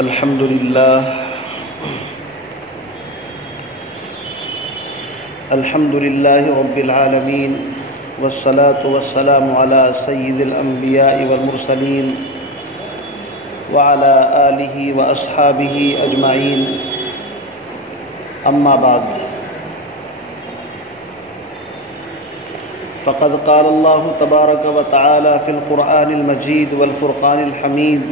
الحمد لله رب العالمين والصلاة والسلام على سيد الأنبياء والمرسلين وعلى آله وأصحابه أجمعين أما بعد فقد قال الله تبارك وتعالى في القرآن المجيد والفرقان الحميد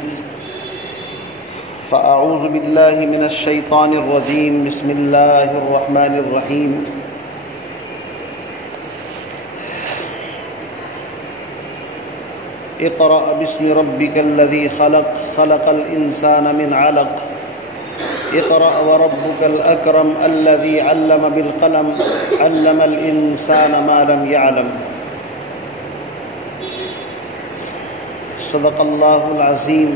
فأعوذ بالله من الشيطان الرجيم بسم الله الرحمن الرحيم اقرأ باسم ربك الذي خلق خلق الإنسان من علق اقرأ وربك الأكرم الذي علم بالقلم علم الإنسان ما لم يعلم صدق الله العظيم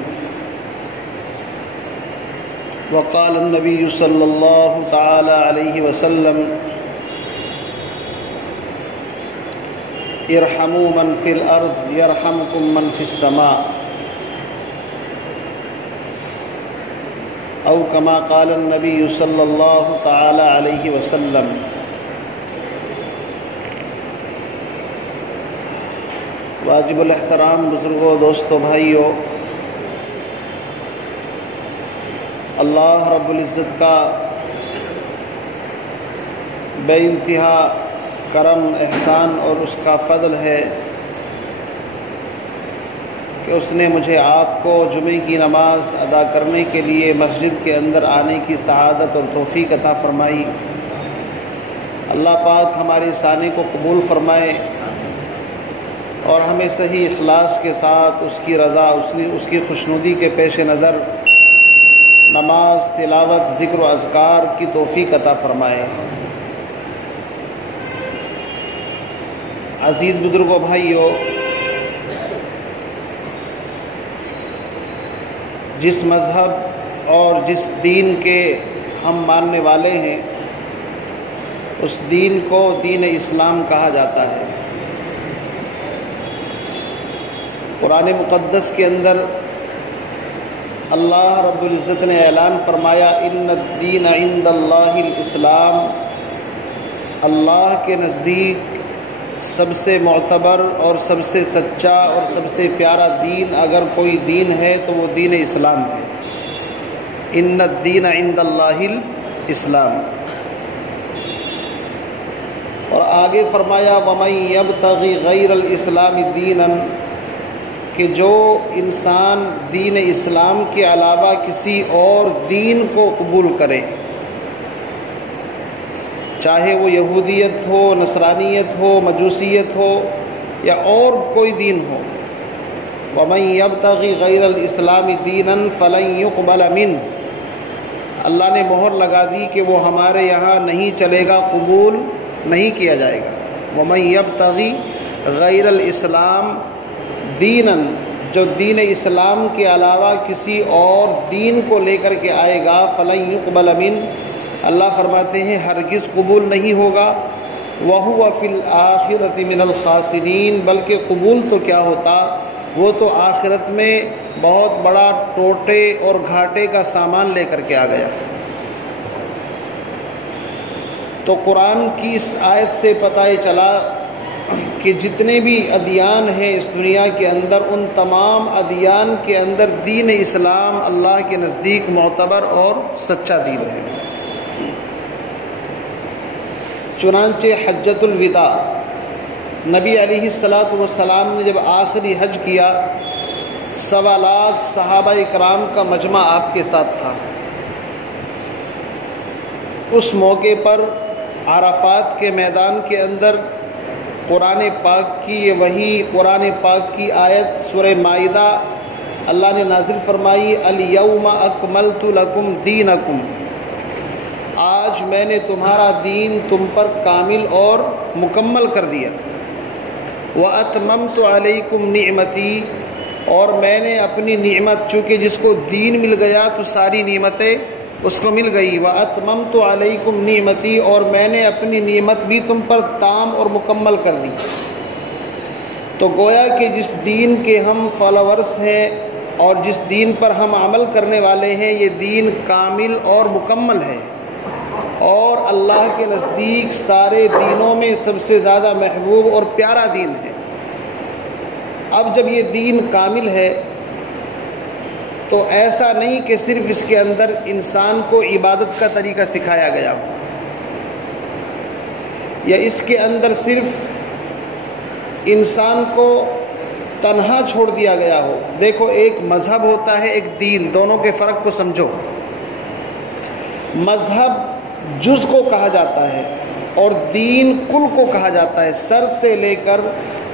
وقال النبي صلى الله تعالى عليه وسلم ارحموا من في الأرض يرحمكم من في السماء أو كما قال النبي صلى الله تعالى عليه وسلم۔ واجب الاحترام بزرگوں، دوستوں، بھائیوں، اللہ رب العزت کا بے انتہا کرم، احسان اور اس کا فضل ہے کہ اس نے مجھے آپ کو جمعے کی نماز ادا کرنے کے لیے مسجد کے اندر آنے کی سعادت اور توفیق عطا فرمائی۔ اللہ پاک ہمارے اس آنے کو قبول فرمائے اور ہمیں صحیح اخلاص کے ساتھ اس کی رضا، اس کی خوشنودی کے پیش نظر نماز، تلاوت، ذکر و اذکار کی توفیق عطا فرمائے۔ عزیز بزرگوں، بھائیوں، جس مذہب اور جس دین کے ہم ماننے والے ہیں اس دین کو دین اسلام کہا جاتا ہے۔ قرآن مقدس کے اندر اللہ رب العزت نے اعلان فرمایا ان الدین عند اللہ الاسلام، اللہ کے نزدیک سب سے معتبر اور سب سے سچا اور سب سے پیارا دین اگر کوئی دین ہے تو وہ دین اسلام ہے۔ ان الدین عند اللہ الاسلام، اور آگے فرمایا وَمَن يَبْتَغِ غَيْرَ الْإِسْلَامِ دِينًا، کہ جو انسان دین اسلام کے علاوہ کسی اور دین کو قبول کرے، چاہے وہ یہودیت ہو، نصرانیت ہو، مجوسیت ہو یا اور کوئی دین ہو، وَمَن يَبْتَغِ غَيْرَ الْإِسْلَامِ دِينًا فَلَن يُقْبَلَ مِنْهُ، اللہ نے مہر لگا دی کہ وہ ہمارے یہاں نہیں چلے گا، قبول نہیں کیا جائے گا۔ وَمَن يَبْتَغِ غَيْرَ الْإِسْلَامِ دیناً، جو دین اسلام کے علاوہ کسی اور دین کو لے کر کے آئے گا، فَلَن يُقْبَلَ مِنْهُ، اللہ فرماتے ہیں ہرگز قبول نہیں ہوگا، وَهُوَ فِي الْآخِرَةِ مِنَ الْخَاسِرِينَ، بلکہ قبول تو کیا ہوتا، وہ تو آخرت میں بہت بڑا ٹوٹے اور گھاٹے کا سامان لے کر کے آ گیا۔ تو قرآن کی اس آیت سے پتہ چلا کہ جتنے بھی ادیان ہیں اس دنیا کے اندر، ان تمام ادیان کے اندر دین اسلام اللہ کے نزدیک معتبر اور سچا دین ہے۔ چنانچہ حجۃ الوداع، نبی علیہ السلام نے جب آخری حج کیا، 1.25 لاکھ صحابہ کرام کا مجمع آپ کے ساتھ تھا۔ اس موقع پر عرفات کے میدان کے اندر قرآن پاک کی یہ وحی، قرآن پاک کی آیت سورہ مائدہ اللہ نے نازل فرمائی، الیوم اکملت لکم دینکم، آج میں نے تمہارا دین تم پر کامل اور مکمل کر دیا، وَأَتْمَمْتُ عَلَيْكُمْ نِعْمَتِي، اور میں نے اپنی نعمت، چونکہ جس کو دین مل گیا تو ساری نعمتیں اس کو مل گئی، وَأَتْمَمْتُ عَلَيْكُمْ نِعْمَتِي، اور میں نے اپنی نعمت بھی تم پر تام اور مکمل کر دی۔ تو گویا کہ جس دین کے ہم فالورز ہیں اور جس دین پر ہم عمل کرنے والے ہیں یہ دین کامل اور مکمل ہے، اور اللہ کے نزدیک سارے دینوں میں سب سے زیادہ محبوب اور پیارا دین ہے۔ اب جب یہ دین کامل ہے تو ایسا نہیں کہ صرف اس کے اندر انسان کو عبادت کا طریقہ سکھایا گیا ہو، یا اس کے اندر صرف انسان کو تنہا چھوڑ دیا گیا ہو۔ دیکھو، ایک مذہب ہوتا ہے، ایک دین، دونوں کے فرق کو سمجھو۔ مذہب جز کو کہا جاتا ہے اور دین کل کو کہا جاتا ہے۔ سر سے لے کر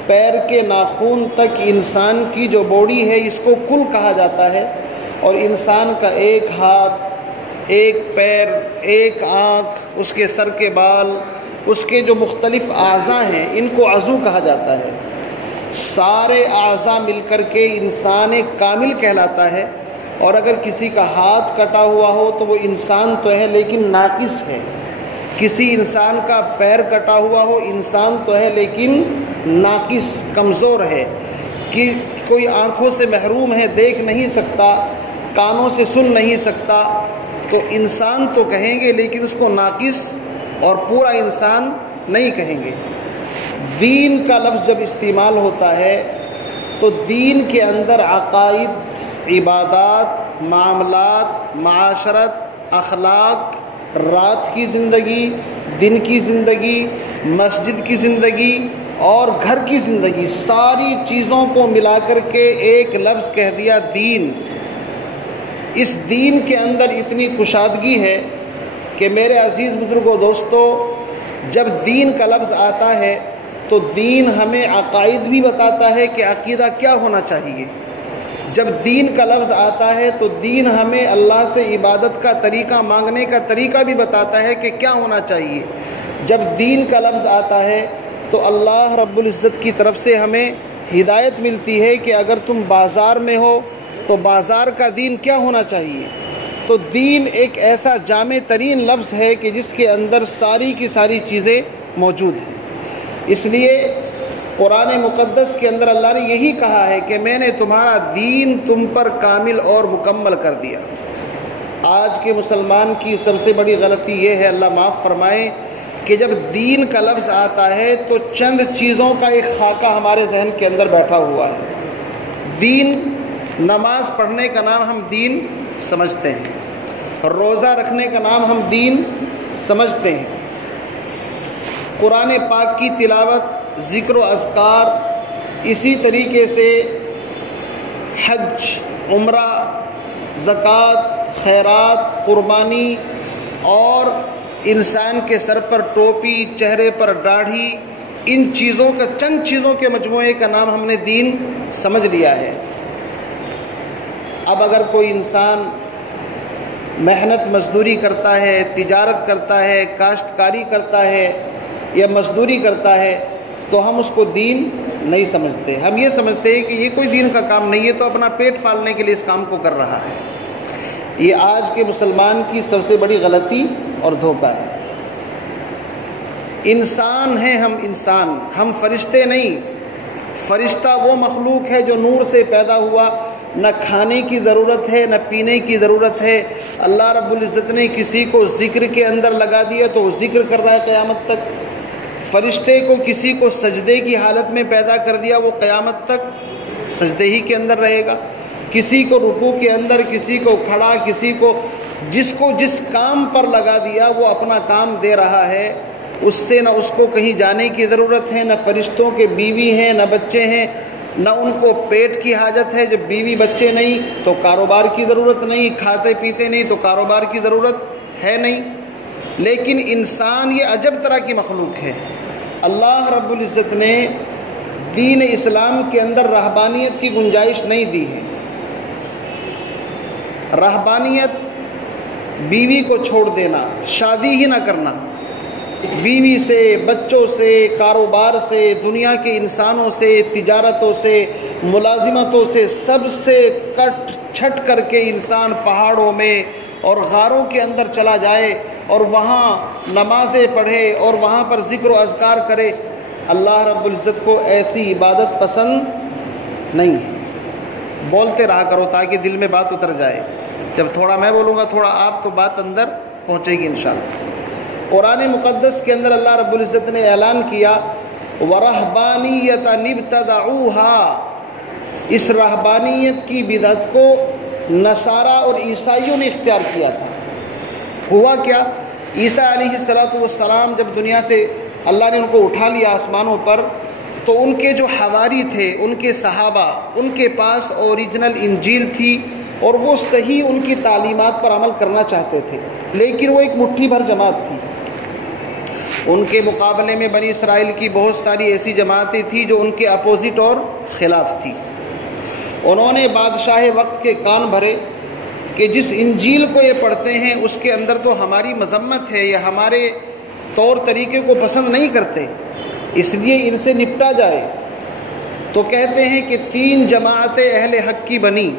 پیر کے ناخن تک انسان کی جو باڈی ہے اس کو کل کہا جاتا ہے، اور انسان کا ایک ہاتھ، ایک پیر، ایک آنکھ، اس کے سر کے بال، اس کے جو مختلف اعضاء ہیں ان کو عضو کہا جاتا ہے۔ سارے اعضاء مل کر کے انسان ایک کامل کہلاتا ہے، اور اگر کسی کا ہاتھ کٹا ہوا ہو تو وہ انسان تو ہے لیکن ناقص ہے، کسی انسان کا پیر کٹا ہوا ہو انسان تو ہے لیکن ناقص، کمزور ہے، کہ کوئی آنکھوں سے محروم ہے، دیکھ نہیں سکتا، کانوں سے سن نہیں سکتا، تو انسان تو کہیں گے لیکن اس کو ناقص اور پورا انسان نہیں کہیں گے۔ دین کا لفظ جب استعمال ہوتا ہے تو دین کے اندر عقائد، عبادات، معاملات، معاشرت، اخلاق، رات کی زندگی، دن کی زندگی، مسجد کی زندگی اور گھر کی زندگی، ساری چیزوں کو ملا کر کے ایک لفظ کہہ دیا دین۔ اس دین کے اندر اتنی کشادگی ہے کہ میرے عزیز بزرگوں، دوستو، جب دین کا لفظ آتا ہے تو دین ہمیں عقائد بھی بتاتا ہے کہ عقیدہ کیا ہونا چاہیے۔ جب دین کا لفظ آتا ہے تو دین ہمیں اللہ سے عبادت کا طریقہ، مانگنے کا طریقہ بھی بتاتا ہے کہ کیا ہونا چاہیے۔ جب دین کا لفظ آتا ہے تو اللہ رب العزت کی طرف سے ہمیں ہدایت ملتی ہے کہ اگر تم بازار میں ہو تو بازار کا دین کیا ہونا چاہیے۔ تو دین ایک ایسا جامع ترین لفظ ہے کہ جس کے اندر ساری کی ساری چیزیں موجود ہیں۔ اس لیے قرآن مقدس کے اندر اللہ نے یہی کہا ہے کہ میں نے تمہارا دین تم پر کامل اور مکمل کر دیا۔ آج کے مسلمان کی سب سے بڑی غلطی یہ ہے، اللہ معاف فرمائے، کہ جب دین کا لفظ آتا ہے تو چند چیزوں کا ایک خاکہ ہمارے ذہن کے اندر بیٹھا ہوا ہے۔ دین، نماز پڑھنے کا نام ہم دین سمجھتے ہیں، روزہ رکھنے کا نام ہم دین سمجھتے ہیں، قرآن پاک کی تلاوت، ذکر و اذکار، اسی طریقے سے حج، عمرہ، زکوٰۃ، خیرات، قربانی، اور انسان کے سر پر ٹوپی، چہرے پر داڑھی، ان چیزوں کا، چند چیزوں کے مجموعے کا نام ہم نے دین سمجھ لیا ہے۔ اب اگر کوئی انسان محنت مزدوری کرتا ہے، تجارت کرتا ہے، کاشتکاری کرتا ہے یا مزدوری کرتا ہے تو ہم اس کو دین نہیں سمجھتے، ہم یہ سمجھتے ہیں کہ یہ کوئی دین کا کام نہیں ہے، تو اپنا پیٹ پالنے کے لیے اس کام کو کر رہا ہے۔ یہ آج کے مسلمان کی سب سے بڑی غلطی اور دھوکہ ہے۔ انسان ہیں ہم، انسان، ہم فرشتے نہیں۔ فرشتہ وہ مخلوق ہے جو نور سے پیدا ہوا، نہ کھانے کی ضرورت ہے نہ پینے کی ضرورت ہے۔ اللہ رب العزت نے کسی کو ذکر کے اندر لگا دیا تو وہ ذکر کر رہا ہے قیامت تک۔ فرشتے کو کسی کو سجدے کی حالت میں پیدا کر دیا، وہ قیامت تک سجدے ہی کے اندر رہے گا۔ کسی کو رکوع کے اندر، کسی کو کھڑا، کسی کو جس کام پر لگا دیا وہ اپنا کام دے رہا ہے، اس سے نہ اس کو کہیں جانے کی ضرورت ہے، نہ فرشتوں کے بیوی ہیں نہ بچے ہیں، نہ ان کو پیٹ کی حاجت ہے۔ جب بیوی بچے نہیں تو کاروبار کی ضرورت نہیں، کھاتے پیتے نہیں تو کاروبار کی ضرورت ہے نہیں۔ لیکن انسان یہ عجب طرح کی مخلوق ہے۔ اللہ رب العزت نے دین اسلام کے اندر رہبانیت کی گنجائش نہیں دی ہے۔ رہبانیت بیوی کو چھوڑ دینا، شادی ہی نہ کرنا، بیوی سے، بچوں سے، کاروبار سے، دنیا کے انسانوں سے، تجارتوں سے، ملازمتوں سے، سب سے کٹ چھٹ کر کے انسان پہاڑوں میں اور غاروں کے اندر چلا جائے اور وہاں نمازیں پڑھے اور وہاں پر ذکر و اذکار کرے۔ اللہ رب العزت کو ایسی عبادت پسند نہیں ہے۔ بولتے رہا کرو تاکہ دل میں بات اتر جائے. جب تھوڑا میں بولوں گا تھوڑا آپ تو بات اندر پہنچے گی انشاءاللہ. قرآن مقدس کے اندر اللہ رب العزت نے اعلان کیا وَرَهْبَانِيَّةً ابْتَدَعُوهَا، اس رہبانیت کی بدعت کو نصارہ اور عیسائیوں نے اختیار کیا تھا. ہوا کیا، عیسیٰ علیہ السلام جب دنیا سے اللہ نے ان کو اٹھا لیا آسمانوں پر، تو ان کے جو حواری تھے، ان کے صحابہ، ان کے پاس اوریجنل انجیل تھی اور وہ صحیح ان کی تعلیمات پر عمل کرنا چاہتے تھے، لیکن وہ ایک مٹھی بھر جماعت تھی. ان کے مقابلے میں بنی اسرائیل کی بہت ساری ایسی جماعتیں تھیں جو ان کے اپوزٹ اور خلاف تھی. انہوں نے بادشاہ وقت کے کان بھرے کہ جس انجیل کو یہ پڑھتے ہیں اس کے اندر تو ہماری مذمت ہے، یا ہمارے طور طریقے کو پسند نہیں کرتے، اس لیے ان سے نپٹا جائے. تو کہتے ہیں کہ 3 جماعتیں اہل حق کی بنی.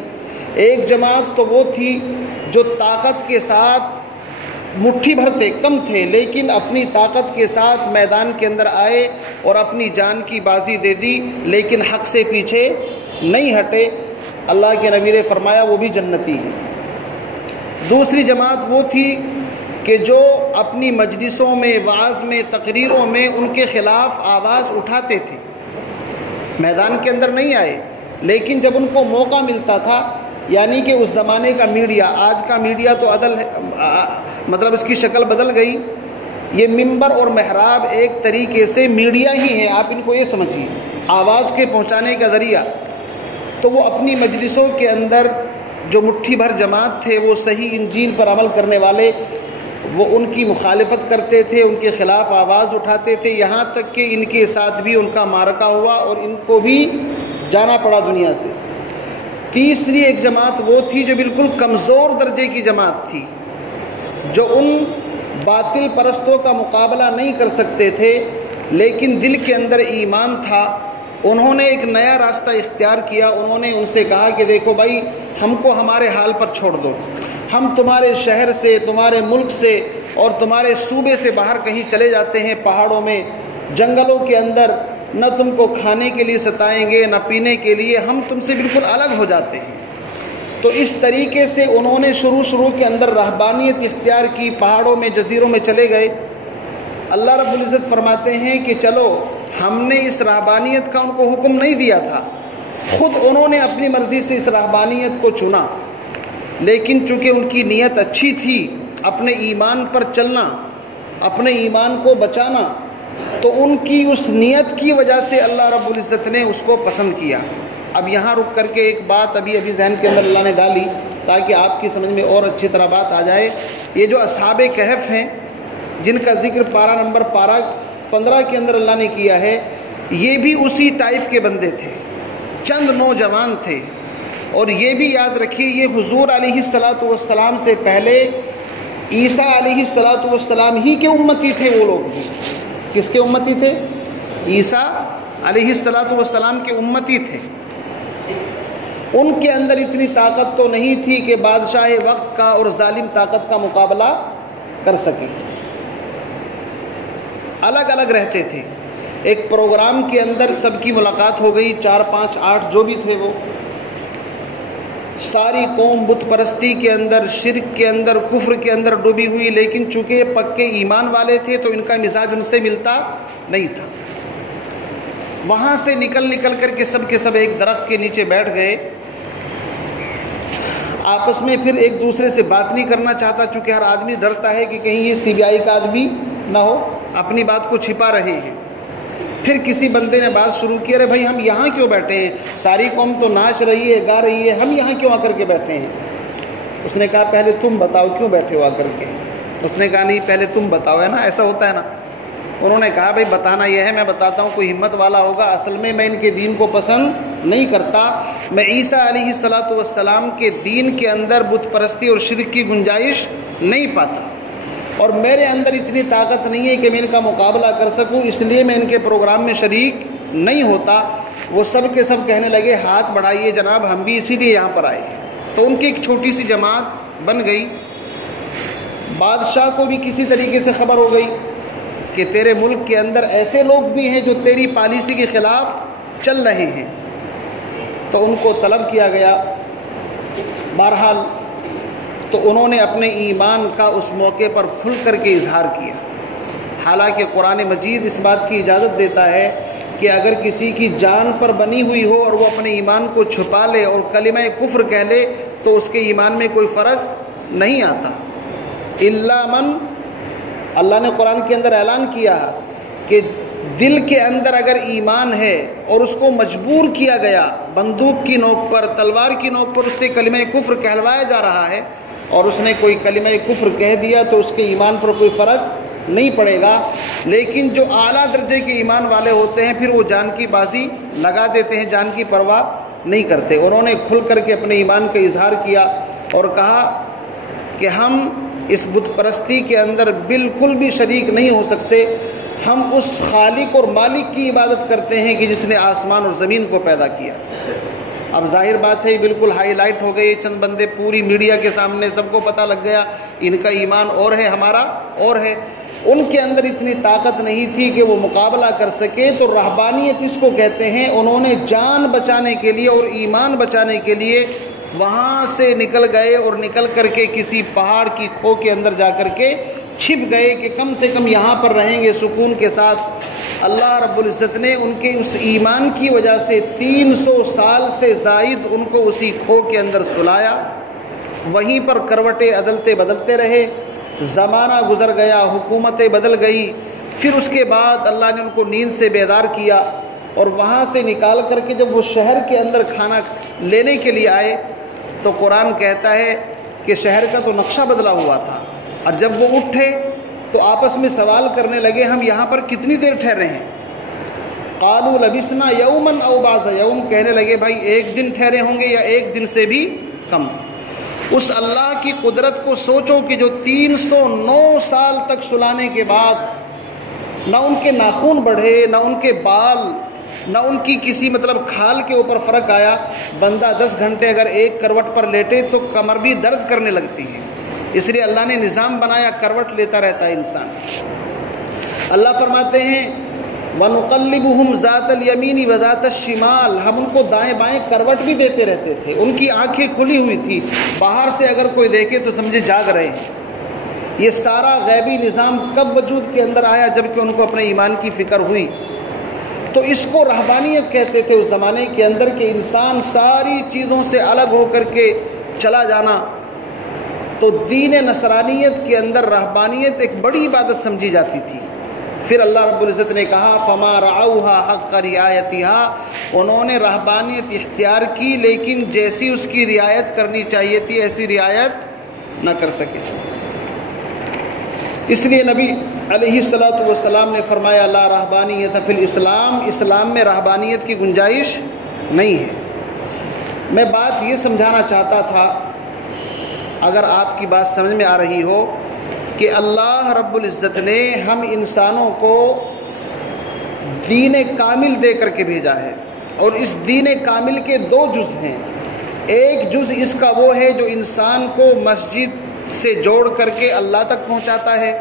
ایک جماعت تو وہ تھی جو طاقت کے ساتھ، مٹھی بھر تھے، کم تھے، لیکن اپنی طاقت کے ساتھ میدان کے اندر آئے اور اپنی جان کی بازی دے دی، لیکن حق سے پیچھے نہیں ہٹے. اللہ کے نبی نے فرمایا وہ بھی جنتی ہے. دوسری جماعت وہ تھی کہ جو اپنی مجلسوں میں، وعظ میں، تقریروں میں ان کے خلاف آواز اٹھاتے تھے، میدان کے اندر نہیں آئے، لیکن جب ان کو موقع ملتا تھا، یعنی کہ اس زمانے کا میڈیا، آج کا میڈیا تو مطلب اس کی شکل بدل گئی، یہ ممبر اور محراب ایک طریقے سے میڈیا ہی ہیں، آپ ان کو یہ سمجھیے، آواز کے پہنچانے کا ذریعہ. تو وہ اپنی مجلسوں کے اندر جو مٹھی بھر جماعت تھے، وہ صحیح انجیل پر عمل کرنے والے، وہ ان کی مخالفت کرتے تھے، ان کے خلاف آواز اٹھاتے تھے، یہاں تک کہ ان کے ساتھ بھی ان کا معرکہ ہوا اور ان کو بھی جانا پڑا دنیا سے. تیسری ایک جماعت وہ تھی جو بالکل کمزور درجے کی جماعت تھی، جو ان باطل پرستوں کا مقابلہ نہیں کر سکتے تھے، لیکن دل کے اندر ایمان تھا. انہوں نے ایک نیا راستہ اختیار کیا. انہوں نے ان سے کہا کہ دیکھو بھائی، ہم کو ہمارے حال پر چھوڑ دو، ہم تمہارے شہر سے، تمہارے ملک سے اور تمہارے صوبے سے باہر کہیں چلے جاتے ہیں، پہاڑوں میں، جنگلوں کے اندر، نہ تم کو کھانے کے لیے ستائیں گے، نہ پینے کے لیے، ہم تم سے بالکل الگ ہو جاتے ہیں. تو اس طریقے سے انہوں نے شروع کے اندر رہبانیت اختیار کی، پہاڑوں میں، جزیروں میں چلے گئے. اللہ رب العزت فرماتے ہیں کہ چلو، ہم نے اس رہبانیت کا ان کو حکم نہیں دیا تھا، خود انہوں نے اپنی مرضی سے اس رہبانیت کو چنا، لیکن چونکہ ان کی نیت اچھی تھی، اپنے ایمان پر چلنا، اپنے ایمان کو بچانا، تو ان کی اس نیت کی وجہ سے اللہ رب العزت نے اس کو پسند کیا. اب یہاں رک کر کے ایک بات ابھی ذہن کے اندر اللہ نے ڈالی تاکہ آپ کی سمجھ میں اور اچھی طرح بات آ جائے. یہ جو اصحاب کہف ہیں جن کا ذکر پارہ نمبر 15 کے اندر اللہ نے کیا ہے، یہ بھی اسی ٹائپ کے بندے تھے، چند نوجوان تھے. اور یہ بھی یاد رکھیے، یہ حضور علیہ السلام سے پہلے عیسیٰ علیہ السلام ہی کے امتی تھے. وہ لوگ بھی کس کے امتی تھے؟ عیسیٰ علیہ السلام کے امتی تھے. ان کے اندر اتنی طاقت تو نہیں تھی کہ بادشاہ وقت کا اور ظالم طاقت کا مقابلہ کر سکے. الگ الگ رہتے تھے. ایک پروگرام کے اندر سب کی ملاقات ہو گئی، 4 5 8 جو بھی تھے، وہ ساری قوم بت پرستی کے اندر، شرک کے اندر، کفر کے اندر ڈوبی ہوئی، لیکن چونکہ پکے ایمان والے تھے تو ان کا مزاج ان سے ملتا نہیں تھا. وہاں سے نکل کر کے سب ایک درخت کے نیچے بیٹھ گئے. آپس میں پھر ایک دوسرے سے بات نہیں کرنا چاہتا، چونکہ ہر آدمی ڈرتا ہے کہ کہیں یہ CBI کا آدمی نہ ہو، اپنی بات کو چھپا رہے ہیں. پھر کسی بندے نے بات شروع کی، ارے بھائی ہم یہاں کیوں بیٹھے ہیں؟ ساری قوم تو ناچ رہی ہے، گا رہی ہے، ہم یہاں کیوں آ کر کے بیٹھے ہیں؟ اس نے کہا پہلے تم بتاؤ کیوں بیٹھے ہو آ کر کے. اس نے کہا نہیں، پہلے تم بتاؤ. ہے نا، ایسا ہوتا ہے نا. انہوں نے کہا بھائی بتانا یہ ہے، میں بتاتا ہوں، کوئی ہمت والا ہوگا. اصل میں ان کے دین کو پسند نہیں کرتا. میں عیسیٰ علیہ السلام کے دین کے اندر بت پرستی اور شرک کی گنجائش نہیں پاتا، اور میرے اندر اتنی طاقت نہیں ہے کہ میں ان کا مقابلہ کر سکوں، اس لیے میں ان کے پروگرام میں شریک نہیں ہوتا. وہ سب کے سب کہنے لگے ہاتھ بڑھائیے جناب، ہم بھی اسی لیے یہاں پر آئے. تو ان کی ایک چھوٹی سی جماعت بن گئی. بادشاہ کو بھی کسی طریقے سے خبر ہو گئی کہ تیرے ملک کے اندر ایسے لوگ بھی ہیں جو تیری پالیسی کے خلاف چل رہے ہیں. تو ان کو طلب کیا گیا۔ بہرحال تو انہوں نے اپنے ایمان کا اس موقع پر کھل کر کے اظہار کیا۔ حالانکہ قرآن مجید اس بات کی اجازت دیتا ہے کہ اگر کسی کی جان پر بنی ہوئی ہو اور وہ اپنے ایمان کو چھپا لے اور کلمہ کفر کہہ لے تو اس کے ایمان میں کوئی فرق نہیں آتا۔ الا من، اللہ نے قرآن کے اندر اعلان کیا کہ دل کے اندر اگر ایمان ہے اور اس کو مجبور کیا گیا، بندوق کی نوک پر، تلوار کی نوک پر اس سے کلمہ کفر کہلوایا جا رہا ہے اور اس نے کوئی کلمہ کفر کہہ دیا تو اس کے ایمان پر کوئی فرق نہیں پڑے گا۔ لیکن جو اعلیٰ درجے کے ایمان والے ہوتے ہیں پھر وہ جان کی بازی لگا دیتے ہیں، جان کی پرواہ نہیں کرتے۔ انہوں نے کھل کر کے اپنے ایمان کا اظہار کیا اور کہا کہ ہم اس بت پرستی کے اندر بالکل بھی شریک نہیں ہو سکتے، ہم اس خالق اور مالک کی عبادت کرتے ہیں کہ جس نے آسمان اور زمین کو پیدا کیا۔ اب ظاہر بات ہے بالکل ہائی لائٹ ہو گئی، چند بندے پوری میڈیا کے سامنے سب کو پتہ لگ گیا ان کا ایمان اور ہے، ہمارا اور ہے۔ ان کے اندر اتنی طاقت نہیں تھی کہ وہ مقابلہ کر سکے، تو رہبانیت اس کو کہتے ہیں۔ انہوں نے جان بچانے کے لیے اور ایمان بچانے کے لیے وہاں سے نکل گئے اور نکل کر کے کسی پہاڑ کی کھو کے اندر جا کر کے چھپ گئے کہ کم سے کم یہاں پر رہیں گے سکون کے ساتھ۔ اللہ رب العزت نے ان کے اس ایمان کی وجہ سے 300 سال سے زائد ان کو اسی کھو کے اندر سلایا، وہیں پر کروٹیں عدلتے بدلتے رہے، زمانہ گزر گیا، حکومتیں بدل گئی، پھر اس کے بعد اللہ نے ان کو نیند سے بیدار کیا اور وہاں سے نکال کر کے جب وہ شہر کے اندر کھانا لینے کے لیے آئے تو قرآن کہتا ہے کہ شہر کا تو نقشہ بدلا ہوا تھا، اور جب وہ اٹھے تو آپس میں سوال کرنے لگے ہم یہاں پر کتنی دیر ٹھہرے ہیں؟ قالوا لبثنا یوما او بعض یوم، کہنے لگے بھائی ایک دن ٹھہرے ہوں گے یا ایک دن سے بھی کم۔ اس اللہ کی قدرت کو سوچو کہ جو 309 سال تک سلانے کے بعد نہ ان کے ناخن بڑھے، نہ ان کے بال، نہ ان کی کسی کھال کے اوپر فرق آیا۔ بندہ 10 گھنٹے اگر ایک کروٹ پر لیٹے تو کمر بھی درد کرنے لگتی ہے، اس لیے اللہ نے نظام بنایا، کروٹ لیتا رہتا ہے انسان۔ اللہ فرماتے ہیں وَنُقَلِّبُهُمْ ذَاتَ الْيَمِينِ وَذَاتَ الشِّمَالِ، ہم ان کو دائیں بائیں کروٹ بھی دیتے رہتے تھے۔ ان کی آنکھیں کھلی ہوئی تھی، باہر سے اگر کوئی دیکھے تو سمجھے جاگ رہے ہیں۔ یہ سارا غیبی نظام کب وجود کے اندر آیا؟ جب کہ ان کو اپنے ایمان کی فکر ہوئی۔ تو اس کو رہبانیت کہتے تھے اس زمانے کے اندر، کہ انسان ساری چیزوں سے الگ ہو کر کے چلا جانا۔ تو دین نصرانیت کے اندر رہبانیت ایک بڑی عبادت سمجھی جاتی تھی۔ پھر اللہ رب العزت نے کہا فما رعوها حق رعایتها، انہوں نے رہبانیت اختیار کی لیکن جیسی اس کی رعایت کرنی چاہیے تھی ایسی رعایت نہ کر سکے۔ اس لیے نبی علیہ الصلاۃ والسلام نے فرمایا لا رہبانیت فی الاسلام، اسلام میں رہبانیت کی گنجائش نہیں ہے۔ میں بات یہ سمجھانا چاہتا تھا، اگر آپ کی بات سمجھ میں آ رہی ہو، کہ اللہ رب العزت نے ہم انسانوں کو دین کامل دے کر کے بھیجا ہے، اور اس دین کامل کے 2 جز ہیں۔ ایک جز اس کا وہ ہے جو انسان کو مسجد سے جوڑ کر کے اللہ تک پہنچاتا ہے،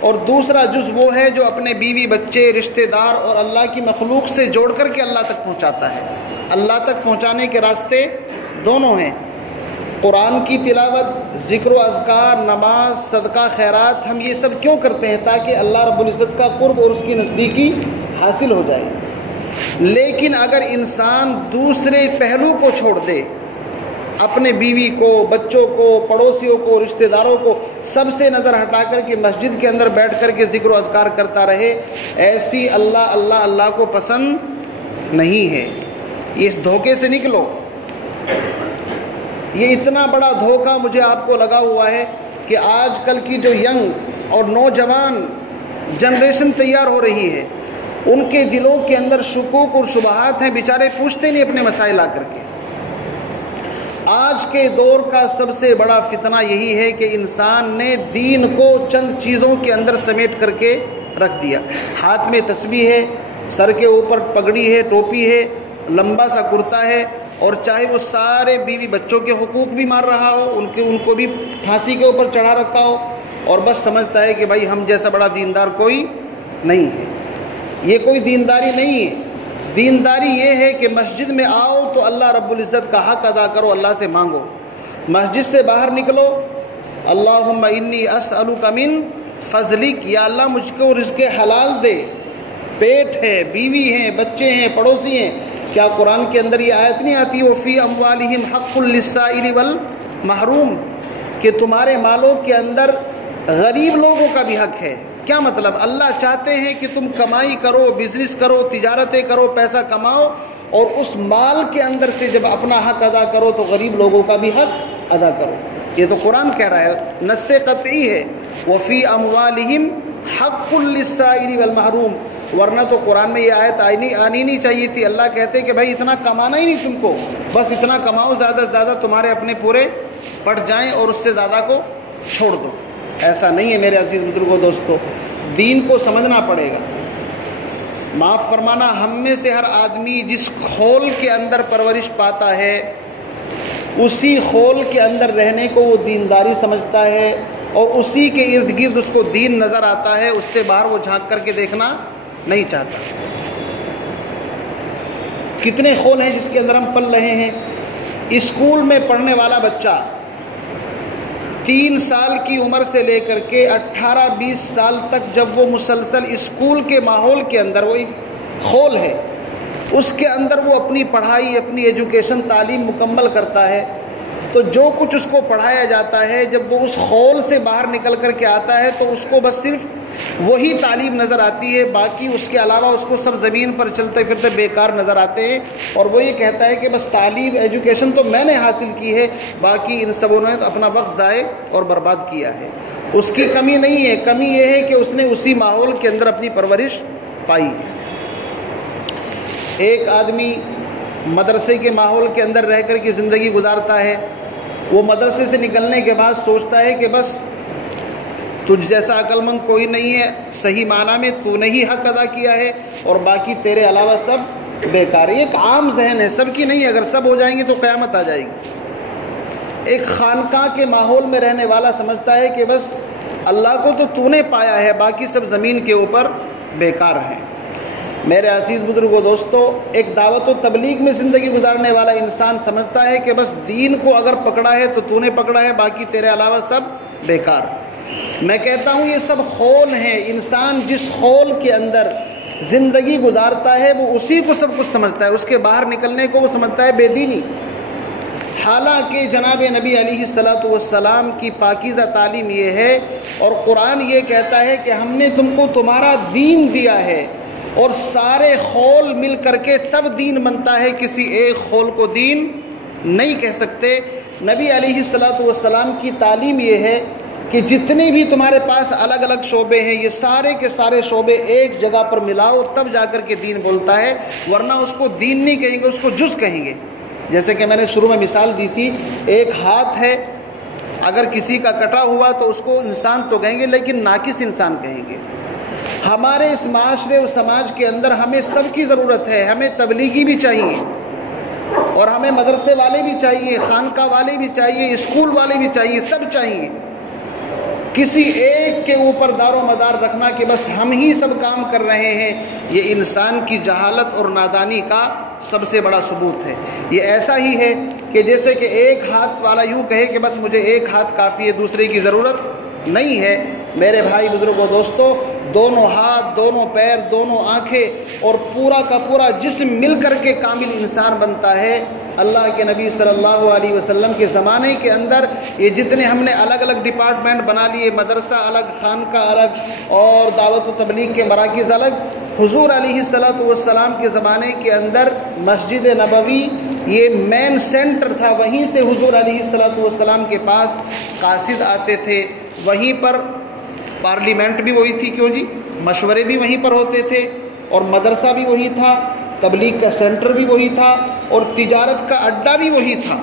اور دوسرا جز وہ ہے جو اپنے بیوی بچے رشتہ دار اور اللہ کی مخلوق سے جوڑ کر کے اللہ تک پہنچاتا ہے۔ اللہ تک پہنچانے کے راستے دونوں ہیں، قرآن کی تلاوت، ذکر و اذکار، نماز، صدقہ، خیرات۔ ہم یہ سب کیوں کرتے ہیں؟ تاکہ اللہ رب العزت کا قرب اور اس کی نزدیکی حاصل ہو جائے۔ لیکن اگر انسان دوسرے پہلو کو چھوڑ دے، اپنے بیوی کو، بچوں کو، پڑوسیوں کو، رشتہ داروں کو، سب سے نظر ہٹا کر کے مسجد کے اندر بیٹھ کر کے ذکر و اذکار کرتا رہے، ایسی اللہ کو پسند نہیں ہے۔ اس دھوکے سے نکلو۔ یہ اتنا بڑا دھوکہ مجھے آپ کو لگا ہوا ہے کہ آج کل کی جو ینگ اور نوجوان جنریشن تیار ہو رہی ہے، ان کے دلوں کے اندر شکوک اور شبہات ہیں، بیچارے پوچھتے نہیں اپنے مسائل آ کر کے۔ آج کے دور کا سب سے بڑا فتنہ یہی ہے کہ انسان نے دین کو چند چیزوں کے اندر سمیٹ کر کے رکھ دیا۔ ہاتھ میں تسبیح ہے، سر کے اوپر پگڑی ہے، ٹوپی ہے، لمبا سا کرتا ہے، اور چاہے وہ سارے بیوی بچوں کے حقوق بھی مار رہا ہو، ان کو بھی پھانسی کے اوپر چڑھا رکھا ہو، اور بس سمجھتا ہے کہ بھائی ہم جیسا بڑا دیندار کوئی نہیں ہے۔ یہ کوئی دینداری نہیں ہے، دینداری یہ ہے کہ مسجد میں آؤ تو اللہ رب العزت کا حق ادا کرو، اللہ سے مانگو. مسجد سے باہر نکلو، اللہم انی اسألک من فضلک، یا اللہ مجھ کو رزق حلال دے. پیٹ ہے، بیوی ہیں، بچے ہیں، پڑوسی ہیں. کیا قرآن کے اندر یہ آیت نہیں آتی وفی اموالہم حق للسائل والمحروم، کہ تمہارے مالوں کے اندر غریب لوگوں کا بھی حق ہے؟ کیا مطلب؟ اللہ چاہتے ہیں کہ تم کمائی کرو، بزنس کرو، تجارتیں کرو، پیسہ کماؤ، اور اس مال کے اندر سے جب اپنا حق ادا کرو تو غریب لوگوں کا بھی حق ادا کرو. یہ تو قرآن کہہ رہا ہے، نص قطعی ہے وفی اموالہم حق للسائل والمحروم. ورنہ تو قرآن میں یہ آیت آنی نہیں چاہیے تھی. اللہ کہتے کہ بھائی اتنا کمانا ہی نہیں تم کو، بس اتنا کماؤ زیادہ سے زیادہ تمہارے اپنے پورے پٹ جائیں اور اس سے زیادہ کو چھوڑ دو. ایسا نہیں ہے میرے عزیز بزرگوں، دوستو. دین کو سمجھنا پڑے گا. معاف فرمانا، ہم میں سے ہر آدمی جس خول کے اندر پرورش پاتا ہے اسی خول کے اندر رہنے کو وہ دینداری سمجھتا ہے، اور اسی کے ارد گرد اس کو دین نظر آتا ہے. اس سے باہر وہ جھانک کر کے دیکھنا نہیں چاہتا. کتنے خول ہیں جس کے اندر ہم پل رہے ہیں. اسکول میں پڑھنے والا بچہ 3 سال کی عمر سے لے کر کے 18-20 سال تک جب وہ مسلسل اسکول کے ماحول کے اندر، وہ خول ہے، اس کے اندر وہ اپنی پڑھائی، اپنی ایجوکیشن، تعلیم مکمل کرتا ہے، تو جو کچھ اس کو پڑھایا جاتا ہے جب وہ اس خول سے باہر نکل کر کے آتا ہے تو اس کو بس صرف وہی تعلیم نظر آتی ہے. باقی اس کے علاوہ اس کو سب زمین پر چلتے پھرتے بیکار نظر آتے ہیں، اور وہ یہ کہتا ہے کہ بس تعلیم، ایجوکیشن تو میں نے حاصل کی ہے، باقی ان سبوں نے اپنا وقت ضائع اور برباد کیا ہے. اس کی کمی نہیں ہے، کمی یہ ہے کہ اس نے اسی ماحول کے اندر اپنی پرورش پائی ہے. ایک آدمی مدرسے کے ماحول کے اندر رہ کر کے زندگی گزارتا ہے. وہ مدرسے سے نکلنے کے بعد سوچتا ہے کہ بس تجھ جیسا عقل مند کوئی نہیں ہے، صحیح معنی میں تو نے ہی حق ادا کیا ہے اور باقی تیرے علاوہ سب بیکار ہے. ایک عام ذہن ہے، سب کی نہیں ہے. اگر سب ہو جائیں گے تو قیامت آ جائے گی. ایک خانقاہ کے ماحول میں رہنے والا سمجھتا ہے کہ بس اللہ کو تو نے پایا ہے، باقی سب زمین کے اوپر بیکار ہیں. میرے عزیز بزرگوں، دوستو، ایک دعوت و تبلیغ میں زندگی گزارنے والا انسان سمجھتا ہے کہ بس دین کو اگر پکڑا ہے تو نے پکڑا ہے، باقی تیرے علاوہ سب بیکار. میں کہتا ہوں یہ سب خول ہیں. انسان جس خول کے اندر زندگی گزارتا ہے وہ اسی کو سب کچھ سمجھتا ہے. اس کے باہر نکلنے کو وہ سمجھتا ہے بے دینی. حالانکہ جناب نبی علیہ الصلاۃ والسلام کی پاکیزہ تعلیم یہ ہے، اور قرآن یہ کہتا ہے کہ ہم نے تم کو تمہارا دین دیا ہے، اور سارے خول مل کر کے تب دین بنتا ہے، کسی ایک خول کو دین نہیں کہہ سکتے. نبی علیہ الصلاۃ والسلام کی تعلیم یہ ہے کہ جتنے بھی تمہارے پاس الگ الگ شعبے ہیں، یہ سارے کے سارے شعبے ایک جگہ پر ملاؤ تب جا کر کے دین بولتا ہے، ورنہ اس کو دین نہیں کہیں گے، اس کو جز کہیں گے. جیسے کہ میں نے شروع میں مثال دی تھی، ایک ہاتھ ہے، اگر کسی کا کٹا ہوا تو اس کو انسان تو کہیں گے لیکن ناقص انسان کہیں گے. ہمارے اس معاشرے اور سماج کے اندر ہمیں سب کی ضرورت ہے. ہمیں تبلیغی بھی چاہیے، اور ہمیں مدرسے والے بھی چاہیے، خانقاہ والے بھی چاہیے، اسکول والے بھی چاہیے، سب چاہیے. کسی ایک کے اوپر دار و مدار رکھنا کہ بس ہم ہی سب کام کر رہے ہیں، یہ انسان کی جہالت اور نادانی کا سب سے بڑا ثبوت ہے. یہ ایسا ہی ہے کہ جیسے کہ ایک ہاتھ والا یوں کہے کہ بس مجھے ایک ہاتھ کافی ہے، دوسرے کی ضرورت نہیں ہے. میرے بھائی بزرگوں، دوستو، دونوں ہاتھ، دونوں پیر، دونوں آنکھیں اور پورا کا پورا جسم مل کر کے کامل انسان بنتا ہے. اللہ کے نبی صلی اللہ علیہ وسلم کے زمانے کے اندر یہ جتنے ہم نے الگ الگ ڈپارٹمنٹ بنا لیے، مدرسہ الگ، خانقاہ الگ اور دعوت و تبلیغ کے مراکز الگ، حضور علیہ الصلاۃ والسلام کے زمانے کے اندر مسجد نبوی یہ مین سینٹر تھا. وہیں سے حضور علیہ الصلاۃ والسلام کے پاس قاصد آتے تھے. وہیں پر پارلیمنٹ بھی وہی تھی، کیوں جی، مشورے بھی وہیں پر ہوتے تھے، اور مدرسہ بھی وہی تھا، تبلیغ کا سینٹر بھی وہی تھا، اور تجارت کا اڈا بھی وہی تھا،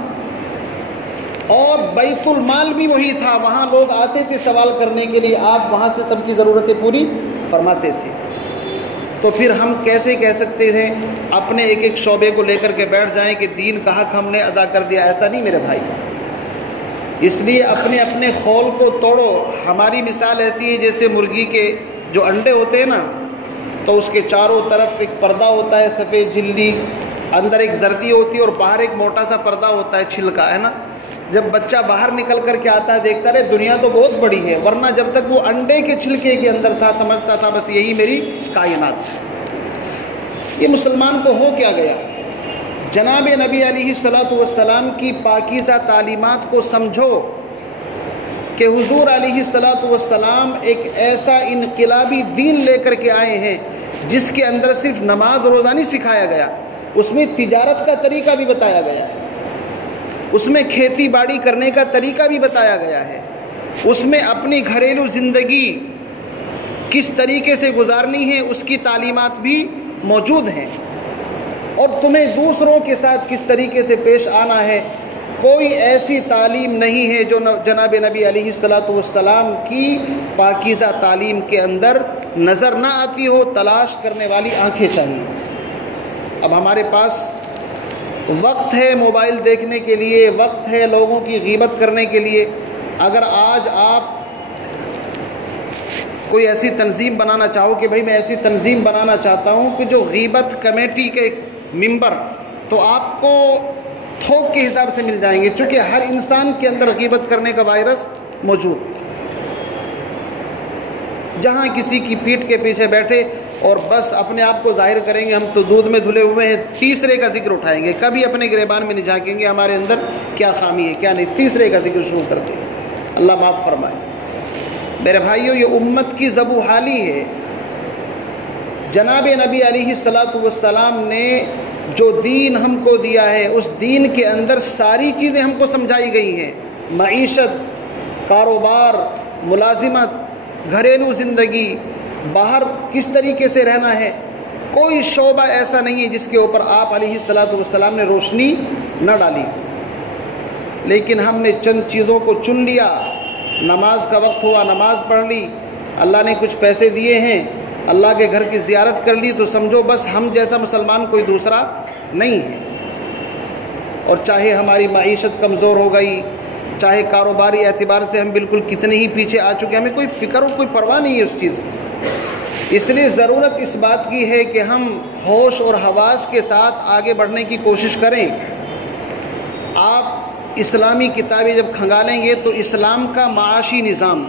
اور بیت المال بھی وہی تھا. وہاں لوگ آتے تھے سوال کرنے کے لیے، آپ وہاں سے سب کی ضرورتیں پوری فرماتے تھے. تو پھر ہم کیسے کہہ سکتے ہیں اپنے ایک ایک شعبے کو لے کر کے بیٹھ جائیں کہ دین کا حق ہم نے ادا کر دیا؟ ایسا نہیں میرے بھائی. اس لیے اپنے اپنے خول کو توڑو. ہماری مثال ایسی ہے جیسے مرغی کے جو انڈے ہوتے ہیں نا، تو اس کے چاروں طرف ایک پردہ ہوتا ہے سفید جلدی، اندر ایک زردی ہوتی ہے اور باہر ایک موٹا سا پردہ ہوتا ہے چھلکا، ہے نا. جب بچہ باہر نکل کر کے آتا ہے دیکھتا رہے دنیا تو بہت بڑی ہے، ورنہ جب تک وہ انڈے کے چھلکے کے اندر تھا سمجھتا تھا بس یہی میری کائنات ہے. یہ مسلمان کو ہو کیا گیا؟ جناب نبی علیہ الصلوۃ والسلام کی پاکیزہ تعلیمات کو سمجھو کہ حضور علیہ الصلوۃ والسلام ایک ایسا انقلابی دین لے کر کے آئے ہیں جس کے اندر صرف نماز روزہ نہیں سکھایا گیا، اس میں تجارت کا طریقہ بھی بتایا گیا ہے، اس میں کھیتی باڑی کرنے کا طریقہ بھی بتایا گیا ہے، اس میں اپنی گھریلو زندگی کس طریقے سے گزارنی ہے اس کی تعلیمات بھی موجود ہیں، اور تمہیں دوسروں کے ساتھ کس طریقے سے پیش آنا ہے. کوئی ایسی تعلیم نہیں ہے جو جناب نبی علیہ الصلوۃ والسلام کی پاکیزہ تعلیم کے اندر نظر نہ آتی ہو. تلاش کرنے والی آنکھیں چاہیے. اب ہمارے پاس وقت ہے موبائل دیکھنے کے لیے، وقت ہے لوگوں کی غیبت کرنے کے لیے. اگر آج آپ کوئی ایسی تنظیم بنانا چاہو کہ بھائی میں ایسی تنظیم بنانا چاہتا ہوں کہ جو غیبت کمیٹی کے ممبر، تو آپ کو تھوک کے حساب سے مل جائیں گے، چونکہ ہر انسان کے اندر غیبت کرنے کا وائرس موجود. جہاں کسی کی پیٹھ کے پیچھے بیٹھے اور بس اپنے آپ کو ظاہر کریں گے ہم تو دودھ میں دھلے ہوئے ہیں، تیسرے کا ذکر اٹھائیں گے، کبھی اپنے گریبان میں نہیں جھانکیں گے ہمارے اندر کیا خامی ہے کیا نہیں، تیسرے کا ذکر شروع کرتے ہیں. اللہ معاف فرمائے. میرے بھائیوں، یہ امت کی ذبح حالی ہے. جناب نبی علیہ الصلوۃ والسلام نے جو دین ہم کو دیا ہے اس دین کے اندر ساری چیزیں ہم کو سمجھائی گئی ہیں. معیشت، کاروبار، ملازمت، گھریلو زندگی، باہر کس طریقے سے رہنا ہے، کوئی شعبہ ایسا نہیں ہے جس کے اوپر آپ علیہ الصلوۃ والسلام نے روشنی نہ ڈالی. لیکن ہم نے چند چیزوں کو چن لیا. نماز کا وقت ہوا نماز پڑھ لی، اللہ نے کچھ پیسے دیے ہیں اللہ کے گھر کی زیارت کر لی، تو سمجھو بس ہم جیسا مسلمان کوئی دوسرا نہیں ہے. اور چاہے ہماری معیشت کمزور ہو گئی، چاہے کاروباری اعتبار سے ہم بالکل کتنے ہی پیچھے آ چکے، ہمیں کوئی فکر اور کوئی پرواہ نہیں ہے اس چیز کی. اس لیے ضرورت اس بات کی ہے کہ ہم ہوش اور حواس کے ساتھ آگے بڑھنے کی کوشش کریں. آپ اسلامی کتابیں جب کھنگالیں گے تو اسلام کا معاشی نظام،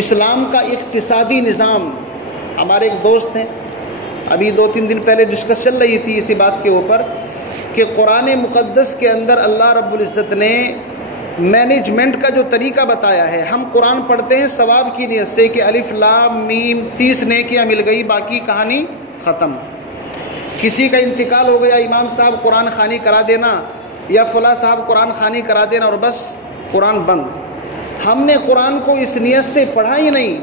اسلام کا اقتصادی نظام، ہمارے ایک دوست ہیں ابھی 2-3 دن پہلے ڈسکس چل رہی تھی اسی بات کے اوپر کہ قرآن مقدس کے اندر اللہ رب العزت نے مینجمنٹ کا جو طریقہ بتایا ہے. ہم قرآن پڑھتے ہیں ثواب کی نیت سے کہ الف لام میم 30 نیکیاں مل گئی، باقی کہانی ختم. کسی کا انتقال ہو گیا، امام صاحب قرآن خوانی کرا دینا یا فلاں صاحب قرآن خوانی کرا دینا اور بس قرآن بند. ہم نے قرآن کو اس نیت سے پڑھا ہی نہیں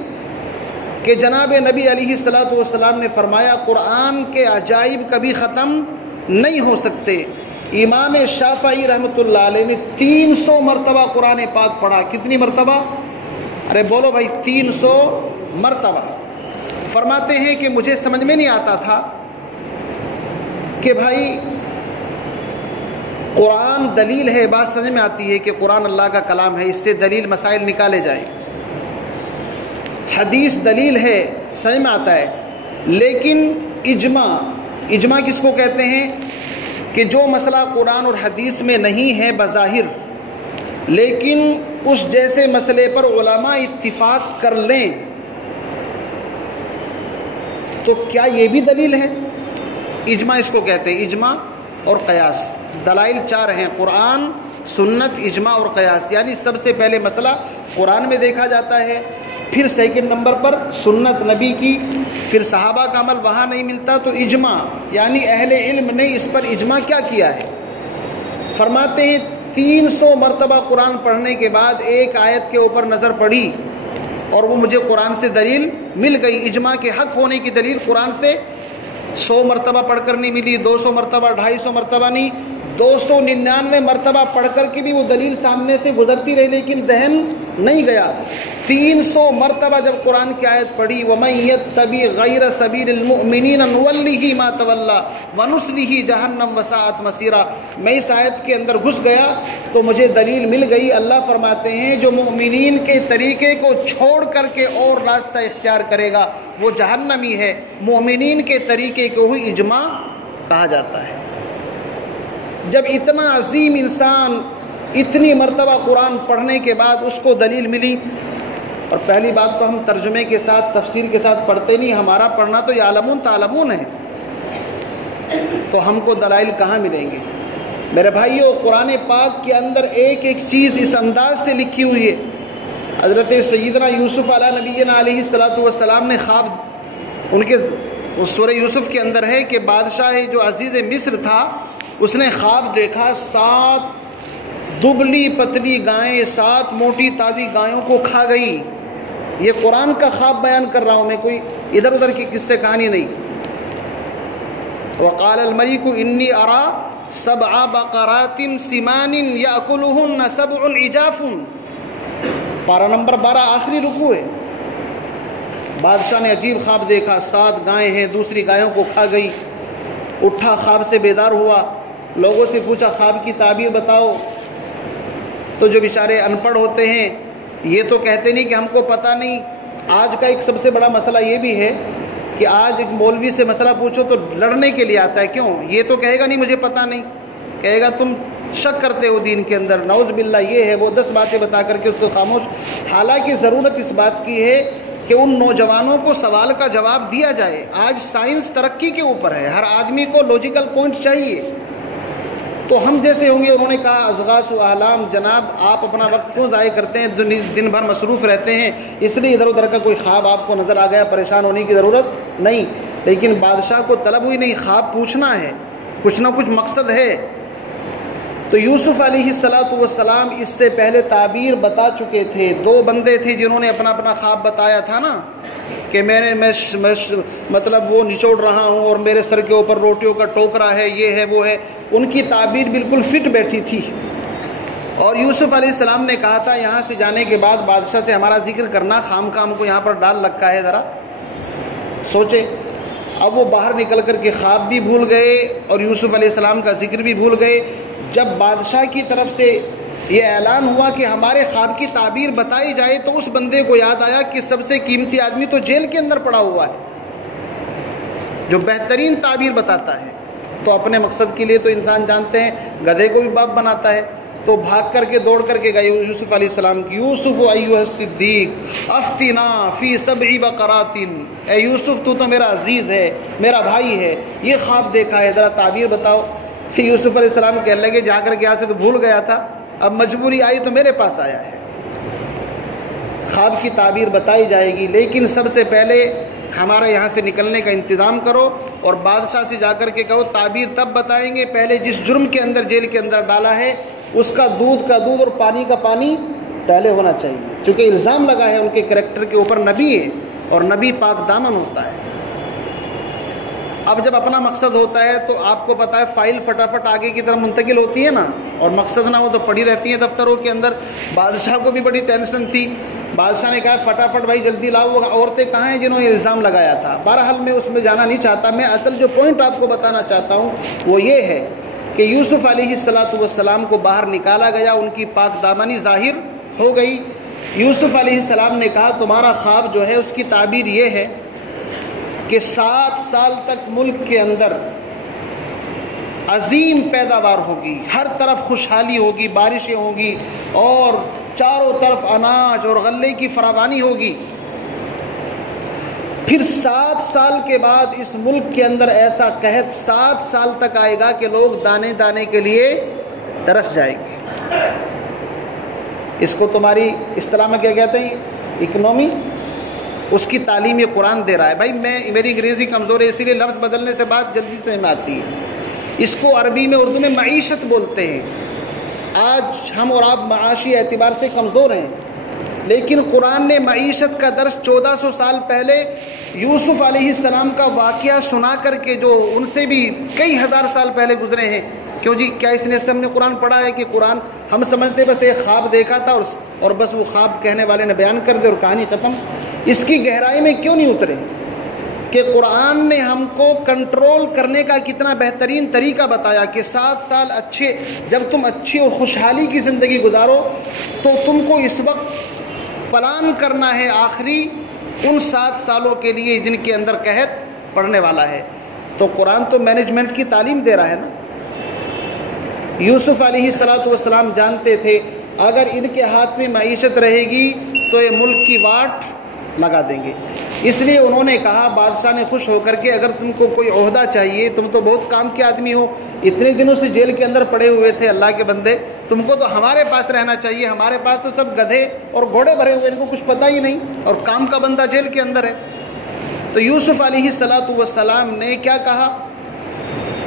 کہ جناب نبی علیہ الصلوۃ والسلام نے فرمایا قرآن کے عجائب کبھی ختم نہیں ہو سکتے. امام شافعی رحمۃ اللہ علیہ نے 300 مرتبہ قرآن پاک پڑھا. کتنی مرتبہ؟ ارے بولو بھائی، 300 مرتبہ. فرماتے ہیں کہ مجھے سمجھ میں نہیں آتا تھا کہ بھائی قرآن دلیل ہے، بات سمجھ میں آتی ہے کہ قرآن اللہ کا کلام ہے، اس سے دلیل مسائل نکالے جائیں. حدیث دلیل ہے، سمجھ میں آتا ہے، لیکن اجماع کس کو کہتے ہیں کہ جو مسئلہ قرآن اور حدیث میں نہیں ہے بظاہر لیکن اس جیسے مسئلے پر علماء اتفاق کر لیں تو کیا یہ بھی دلیل ہے؟ اجماع اس کو کہتے ہیں، اجماع اور قیاس. دلائل 4 ہیں، قرآن، سنت، اجماع اور قیاس. یعنی سب سے پہلے مسئلہ قرآن میں دیکھا جاتا ہے، پھر سیکنڈ نمبر پر سنت نبی کی، پھر صحابہ کا عمل وہاں نہیں ملتا تو اجماع، یعنی اہل علم نے اس پر اجماع کیا کیا ہے. فرماتے ہیں 300 مرتبہ قرآن پڑھنے کے بعد ایک آیت کے اوپر نظر پڑی اور وہ مجھے قرآن سے دلیل مل گئی. اجماع کے حق ہونے کی دلیل قرآن سے 100 مرتبہ پڑھ کر نہیں ملی، 200 مرتبہ، 250 مرتبہ نہیں، 299 مرتبہ پڑھ کر کے بھی وہ دلیل سامنے سے گزرتی رہی لیکن ذہن نہیں گیا. 300 مرتبہ جب قرآن کی آیت پڑھی وَمَن يَتَّبِعْ غَيْرَ سَبِيلِ الْمُؤْمِنِينَ نُوَلِّهِ مَا تَوَلَّى وَنُصْلِهِ جَهَنَّمَ وَسَاءَتْ مَصِيرًا. میں اس آیت کے اندر گھس گیا تو مجھے دلیل مل گئی. اللہ فرماتے ہیں جو مؤمنین کے طریقے کو چھوڑ کر کے اور راستہ اختیار کرے گا وہ جہنمی ہے. مؤمنین کے طریقے کو ہی اجماع کہا جاتا ہے. جب اتنا عظیم انسان اتنی مرتبہ قرآن پڑھنے کے بعد اس کو دلیل ملی، اور پہلی بات تو ہم ترجمے کے ساتھ تفسیر کے ساتھ پڑھتے نہیں، ہمارا پڑھنا تو یعلمون تعلمون ہے، تو ہم کو دلائل کہاں ملیں گے؟ میرے بھائیو، قرآن پاک کے اندر ایک ایک چیز اس انداز سے لکھی ہوئی ہے. حضرت سیدنا یوسف علیہ نبینا علیہ السلام نے خواب، ان کے اس سورہ یوسف کے اندر ہے کہ بادشاہ جو عزیز مصر تھا اس نے خواب دیکھا 7 دبلی پتلی گائیں 7 موٹی تازی گایوں کو کھا گئی. یہ قرآن کا خواب بیان کر رہا ہوں میں، کوئی ادھر ادھر کی قصے کہانی نہیں. وقال الملك انی ارا 7 بقرات سمان یاکلہن 7 عجاف. پارہ نمبر 12 آخری رکوع ہے. بادشاہ نے عجیب خواب دیکھا، 7 گائیں ہیں، دوسری گایوں کو کھا گئی. اٹھا، خواب سے بیدار ہوا، لوگوں سے پوچھا خواب کی تعبیر بتاؤ. تو جو بیچارے ان پڑھ ہوتے ہیں یہ تو کہتے نہیں کہ ہم کو پتہ نہیں. آج کا ایک سب سے بڑا مسئلہ یہ بھی ہے کہ آج ایک مولوی سے مسئلہ پوچھو تو لڑنے کے لیے آتا ہے. کیوں؟ یہ تو کہے گا نہیں مجھے پتہ نہیں، کہے گا تم شک کرتے ہو دین کے اندر، نعوذ باللہ یہ ہے وہ، 10 باتیں بتا کر کے اس کو خاموش. حالانکہ ضرورت اس بات کی ہے کہ ان نوجوانوں کو سوال کا جواب دیا جائے. آج سائنس ترقی کے اوپر ہے، ہر آدمی کو لاجیکل پوائنٹ چاہیے. تو ہم جیسے ہوں گے، انہوں نے کہا ازغاث و احلام، جناب آپ اپنا وقت کیوں ضائع کرتے ہیں، دن بھر مصروف رہتے ہیں، اس لیے ادھر ادھر کا کوئی خواب آپ کو نظر آ گیا، پریشان ہونے کی ضرورت نہیں. لیکن بادشاہ کو طلب ہوئی نہیں، خواب پوچھنا ہے، کچھ نہ کچھ مقصد ہے. تو یوسف علیہ السلام اس سے پہلے تعبیر بتا چکے تھے. 2 بندے تھے جنہوں نے اپنا اپنا خواب بتایا تھا نا کہ میں مطلب وہ نچوڑ رہا ہوں اور میرے سر کے اوپر روٹیوں کا ٹوکرا ہے، یہ ہے وہ ہے. ان کی تعبیر بالکل فٹ بیٹھی تھی. اور یوسف علیہ السلام نے کہا تھا یہاں سے جانے کے بعد بادشاہ سے ہمارا ذکر کرنا، خام خام کو یہاں پر ڈال رکھا ہے، ذرا سوچے. اب وہ باہر نکل کر کے خواب بھی بھول گئے اور یوسف علیہ السلام کا ذکر بھی بھول گئے. جب بادشاہ کی طرف سے یہ اعلان ہوا کہ ہمارے خواب کی تعبیر بتائی جائے تو اس بندے کو یاد آیا کہ سب سے قیمتی آدمی تو جیل کے اندر پڑا ہوا ہے جو بہترین تعبیر بتاتا ہے. تو اپنے مقصد کے لیے تو انسان جانتے ہیں گدھے کو بھی باپ بناتا ہے. تو بھاگ کر کے دوڑ کر کے گئے یوسف علیہ السلام کی. یوسف ایھا الصدیق افتنا فی 7 بقرات. اے یوسف تو میرا عزیز ہے، میرا بھائی ہے، یہ خواب دیکھا ہے، ذرا تعبیر بتاؤ. یوسف علیہ السلام کہنے لگے جا کر کے یہاں سے تو بھول گیا تھا، اب مجبوری آئی تو میرے پاس آیا ہے. خواب کی تعبیر بتائی جائے گی، لیکن سب سے پہلے ہمارے یہاں سے نکلنے کا انتظام کرو اور بادشاہ سے جا کر کے کہو تعبیر تب بتائیں گے، پہلے جس جرم کے اندر جیل کے اندر ڈالا ہے اس کا دودھ اور پانی کا پانی پہلے ہونا چاہیے. چونکہ الزام لگا ہے ان کے کریکٹر کے اوپر، نبی ہے اور نبی پاک دامن ہوتا ہے. اب جب اپنا مقصد ہوتا ہے تو آپ کو پتہ ہے فائل فٹافٹ آگے کی طرف منتقل ہوتی ہے نا، اور مقصد نہ ہو تو پڑی رہتی ہیں دفتروں کے اندر. بادشاہ کو بھی بڑی ٹینشن تھی. بادشاہ نے کہا فٹافٹ بھائی جلدی لاؤ، وہ عورتیں کہاں ہیں جنہوں نے الزام لگایا تھا. بہرحال میں اس میں جانا نہیں چاہتا. میں اصل جو پوائنٹ آپ کو بتانا چاہتا ہوں وہ یہ ہے کہ یوسف علیہ السلام کو باہر نکالا گیا، ان کی پاک دامنی ظاہر ہو گئی. یوسف علیہ السلام نے کہا تمہارا خواب جو ہے اس کی تعبیر یہ ہے کہ 7 سال تک ملک کے اندر عظیم پیداوار ہوگی، ہر طرف خوشحالی ہوگی، بارشیں ہوں گی اور چاروں طرف اناج اور غلے کی فراوانی ہوگی. پھر 7 سال کے بعد اس ملک کے اندر ایسا قحط 7 سال تک آئے گا کہ لوگ دانے دانے کے لیے ترس جائیں گے. اس کو تمہاری اصطلاح میں کیا کہتے ہیں؟ اکنومی. اس کی تعلیم یہ قرآن دے رہا ہے. بھائی میری انگریزی کمزور ہے اسی لیے لفظ بدلنے سے بات جلدی سے میں آتی ہے. اس کو عربی میں اردو میں معیشت بولتے ہیں. آج ہم اور آپ معاشی اعتبار سے کمزور ہیں، لیکن قرآن نے معیشت کا درس 1400 سال پہلے یوسف علیہ السلام کا واقعہ سنا کر کے، جو ان سے بھی کئی ہزار سال پہلے گزرے ہیں، کیوں جی؟ کیا اس نے سے ہم نے قرآن پڑھا ہے کہ قرآن ہم سمجھتے بس ایک خواب دیکھا تھا اور بس وہ خواب کہنے والے نے بیان کر دے اور کہانی ختم؟ اس کی گہرائی میں کیوں نہیں اترے کہ قرآن نے ہم کو کنٹرول کرنے کا کتنا بہترین طریقہ بتایا کہ 7 سال اچھے، جب تم اچھی اور خوشحالی کی زندگی گزارو تو تم کو اس وقت پلان کرنا ہے آخری ان 7 سالوں کے لیے جن کے اندر قحط پڑھنے والا ہے۔ تو قرآن تو مینجمنٹ کی تعلیم دے رہا ہے نا۔ یوسف علیہ السلام جانتے تھے اگر ان کے ہاتھ میں معیشت رہے گی تو یہ ملک کی واٹ لگا دیں گے، اس لیے انہوں نے کہا، بادشاہ نے خوش ہو کر کے، اگر تم کو کوئی عہدہ چاہیے، تم تو بہت کام کے آدمی ہو، اتنے دنوں سے جیل کے اندر پڑے ہوئے تھے اللہ کے بندے، تم کو تو ہمارے پاس رہنا چاہیے، ہمارے پاس تو سب گدھے اور گھوڑے بھرے ہوئے، ان کو کچھ پتہ ہی نہیں، اور کام کا بندہ جیل کے اندر ہے۔ تو یوسف علیہ السلام نے کیا کہا؟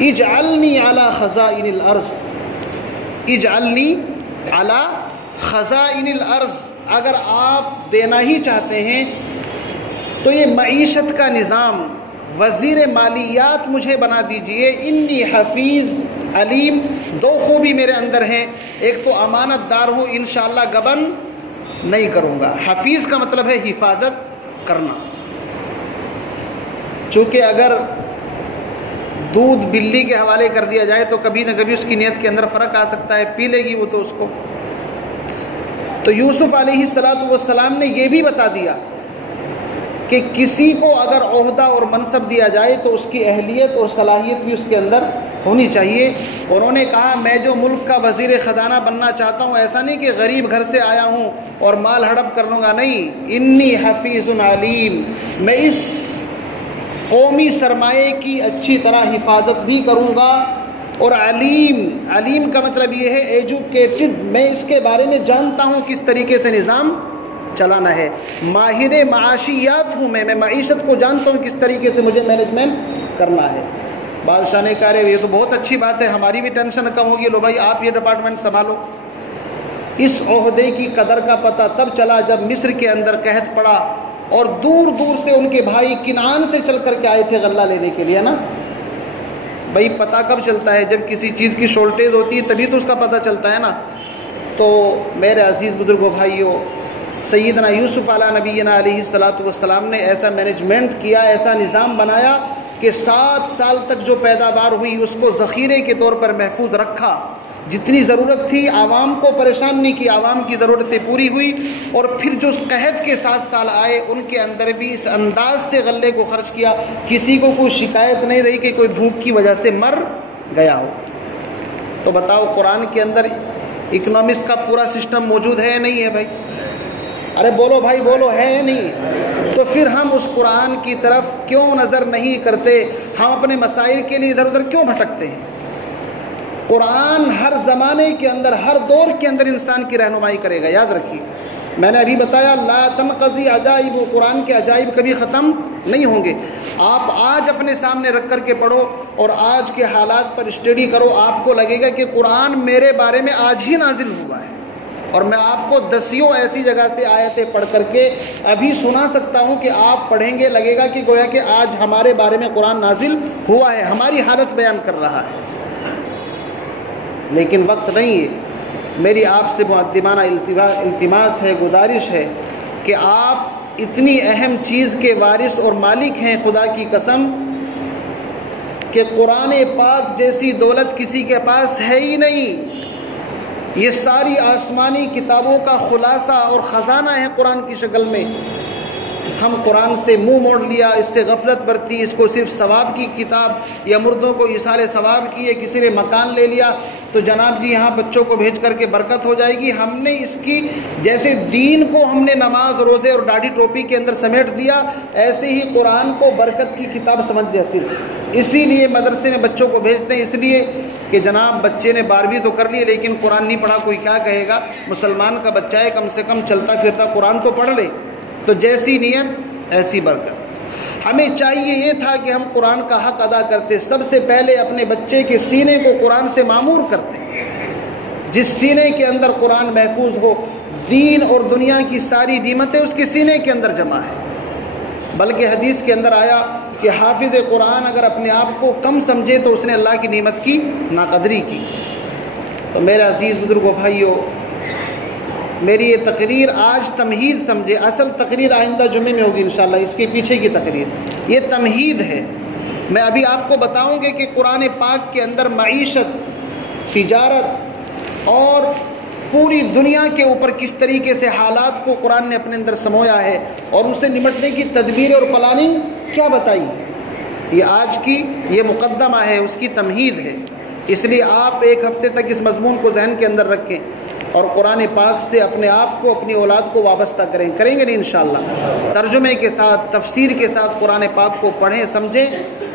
اجعلنی علی خزائن الارض، اجعلنی علی خزائن الارض، اگر آپ دینا ہی چاہتے ہیں تو یہ معیشت کا نظام وزیر مالیات مجھے بنا دیجئے، انی حفیظ علیم، 2 خوبی میرے اندر ہیں، ایک تو امانت دار ہوں، انشاءاللہ گبن نہیں کروں گا۔ حفیظ کا مطلب ہے حفاظت کرنا، چونکہ اگر دودھ بلی کے حوالے کر دیا جائے تو کبھی نہ کبھی اس کی نیت کے اندر فرق آ سکتا ہے، پی لے گی وہ تو اس کو۔ تو یوسف علیہ السلام نے یہ بھی بتا دیا کہ کسی کو اگر عہدہ اور منصب دیا جائے تو اس کی اہلیت اور صلاحیت بھی اس کے اندر ہونی چاہیے۔ انہوں نے کہا میں جو ملک کا وزیر خزانہ بننا چاہتا ہوں، ایسا نہیں کہ غریب گھر سے آیا ہوں اور مال ہڑپ کر لوں گا، نہیں، انی حفیظ علیم، میں اس قومی سرمایے کی اچھی طرح حفاظت بھی کروں گا، اور علیم کا مطلب یہ ہے ایجوکیٹڈ، میں اس کے بارے میں جانتا ہوں کس طریقے سے نظام چلانا ہے، ماہر معاشیات ہوں میں معیشت کو جانتا ہوں کس طریقے سے مجھے مینجمنٹ کرنا ہے۔ بادشاہ نے کہا یہ تو بہت اچھی بات ہے، ہماری بھی ٹینشن کم ہوگی، لو بھائی آپ یہ ڈپارٹمنٹ سنبھالو۔ اس عہدے کی قدر کا پتہ تب چلا جب مصر کے اندر قحط پڑا اور دور دور سے ان کے بھائی کنعان سے چل کر کے آئے تھے غلہ لینے کے لیے نا۔ بھائی پتہ کب چلتا ہے؟ جب کسی چیز کی شارٹیج ہوتی ہے تبھی تو اس کا پتہ چلتا ہے نا۔ تو میرے عزیز بزرگوں بھائیوں، سیدنا یوسف علیہ نبینا علیہ السلام نے ایسا مینجمنٹ کیا، ایسا نظام بنایا کہ 7 سال تک جو پیداوار ہوئی اس کو ذخیرے کے طور پر محفوظ رکھا، جتنی ضرورت تھی عوام کو پریشان نہیں کی، عوام کی ضرورتیں پوری ہوئی، اور پھر جو قحط کے 7 سال آئے ان کے اندر بھی اس انداز سے غلے کو خرچ کیا، کسی کو کوئی شکایت نہیں رہی کہ کوئی بھوک کی وجہ سے مر گیا ہو۔ تو بتاؤ قرآن کے اندر اکنامکس کا پورا سسٹم موجود ہے یا نہیں ہے بھائی؟ ارے بولو بھائی بولو، ہے یا نہیں؟ تو پھر ہم اس قرآن کی طرف کیوں نظر نہیں کرتے؟ ہم اپنے مسائل کے لیے ادھر ادھر کیوں بھٹکتے ہیں؟ قرآن ہر زمانے کے اندر، ہر دور کے اندر انسان کی رہنمائی کرے گا، یاد رکھیے۔ میں نے ابھی بتایا لا تنقضی عجائب، قرآن کے عجائب کبھی ختم نہیں ہوں گے۔ آپ آج اپنے سامنے رکھ کر کے پڑھو اور آج کے حالات پر اسٹڈی کرو، آپ کو لگے گا کہ قرآن میرے بارے میں آج ہی نازل ہوا ہے، اور میں آپ کو 10 ایسی جگہ سے آیتیں پڑھ کر کے ابھی سنا سکتا ہوں کہ آپ پڑھیں گے لگے گا کہ گویا کہ آج ہمارے بارے میں قرآن نازل ہوا ہے، ہماری حالت بیان کر رہا ہے۔ لیکن وقت نہیں ہے۔ میری آپ سے مؤدبانہ التماس ہے، گزارش ہے کہ آپ اتنی اہم چیز کے وارث اور مالک ہیں، خدا کی قسم کہ قرآن پاک جیسی دولت کسی کے پاس ہے ہی نہیں۔ یہ ساری آسمانی کتابوں کا خلاصہ اور خزانہ ہے قرآن کی شکل میں۔ ہم قرآن سے منہ موڑ لیا، اس سے غفلت برتی، اس کو صرف ثواب کی کتاب یا مردوں کو ایصال ثواب کی، یا کسی نے مکان لے لیا تو جناب جی یہاں بچوں کو بھیج کر کے برکت ہو جائے گی۔ ہم نے اس کی جیسے دین کو ہم نے نماز روزے اور داڑھی ٹوپی کے اندر سمیٹ دیا، ایسے ہی قرآن کو برکت کی کتاب سمجھ لیا صرف۔ اسی لیے مدرسے میں بچوں کو بھیجتے ہیں، اس لیے کہ جناب بچے نے 12ویں تو کر لی لیکن قرآن نہیں پڑھا، کوئی کیا کہے گا، مسلمان کا بچہ ہے کم سے کم چلتا پھرتا قرآن تو پڑھ لے۔ تو جیسی نیت ایسی برکت۔ ہمیں چاہیے یہ تھا کہ ہم قرآن کا حق ادا کرتے، سب سے پہلے اپنے بچے کے سینے کو قرآن سے معمور کرتے۔ جس سینے کے اندر قرآن محفوظ ہو، دین اور دنیا کی ساری نعمتیں اس کے سینے کے اندر جمع ہے۔ بلکہ حدیث کے اندر آیا کہ حافظ قرآن اگر اپنے آپ کو کم سمجھے تو اس نے اللہ کی نعمت کی ناقدری کی۔ تو میرے عزیز بزرگوں بھائیوں، میری یہ تقریر آج تمہید سمجھے، اصل تقریر آئندہ جمعے میں ہوگی انشاءاللہ، اس کے پیچھے کی تقریر یہ تمہید ہے۔ میں ابھی آپ کو بتاؤں گا کہ قرآن پاک کے اندر معیشت، تجارت اور پوری دنیا کے اوپر کس طریقے سے حالات کو قرآن نے اپنے اندر سمویا ہے اور ان سے نمٹنے کی تدبیر اور پلاننگ کیا بتائی ہے، یہ آج کی یہ مقدمہ ہے، اس کی تمہید ہے۔ اس لیے آپ ایک ہفتے تک اس مضمون کو ذہن کے اندر رکھیں اور قرآن پاک سے اپنے آپ کو، اپنی اولاد کو وابستہ کریں گے نہیں انشاءاللہ۔ ترجمے کے ساتھ، تفسیر کے ساتھ قرآن پاک کو پڑھیں، سمجھیں۔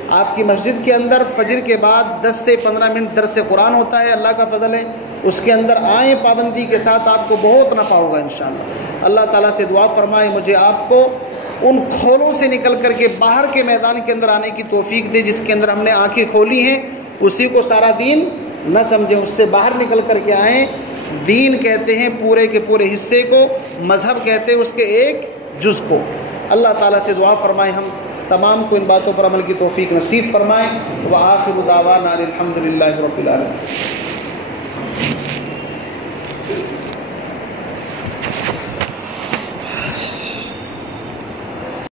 آپ کی مسجد کے اندر فجر کے بعد 10 سے 15 منٹ درس قرآن ہوتا ہے، اللہ کا فضل ہے، اس کے اندر آئیں پابندی کے ساتھ، آپ کو بہت نفع ہوگا انشاءاللہ۔ اللہ تعالیٰ سے دعا فرمائے مجھے آپ کو ان کھولوں سے نکل کر کے باہر کے میدان کے اندر آنے کی توفیق دے جس کے اندر ہم نے آنکھیں کھولی ہیں، اسی کو سارا دین نہ سمجھیں، اس سے باہر نکل کر کے آئیں۔ دین کہتے ہیں پورے کے پورے حصے کو، مذہب کہتے ہیں اس کے ایک جز کو۔ اللہ تعالیٰ سے دعا فرمائے ہم تمام کو ان باتوں پر عمل کی توفیق نصیب فرمائے۔ وآخر دعوانا الحمدللہ رب العالمین۔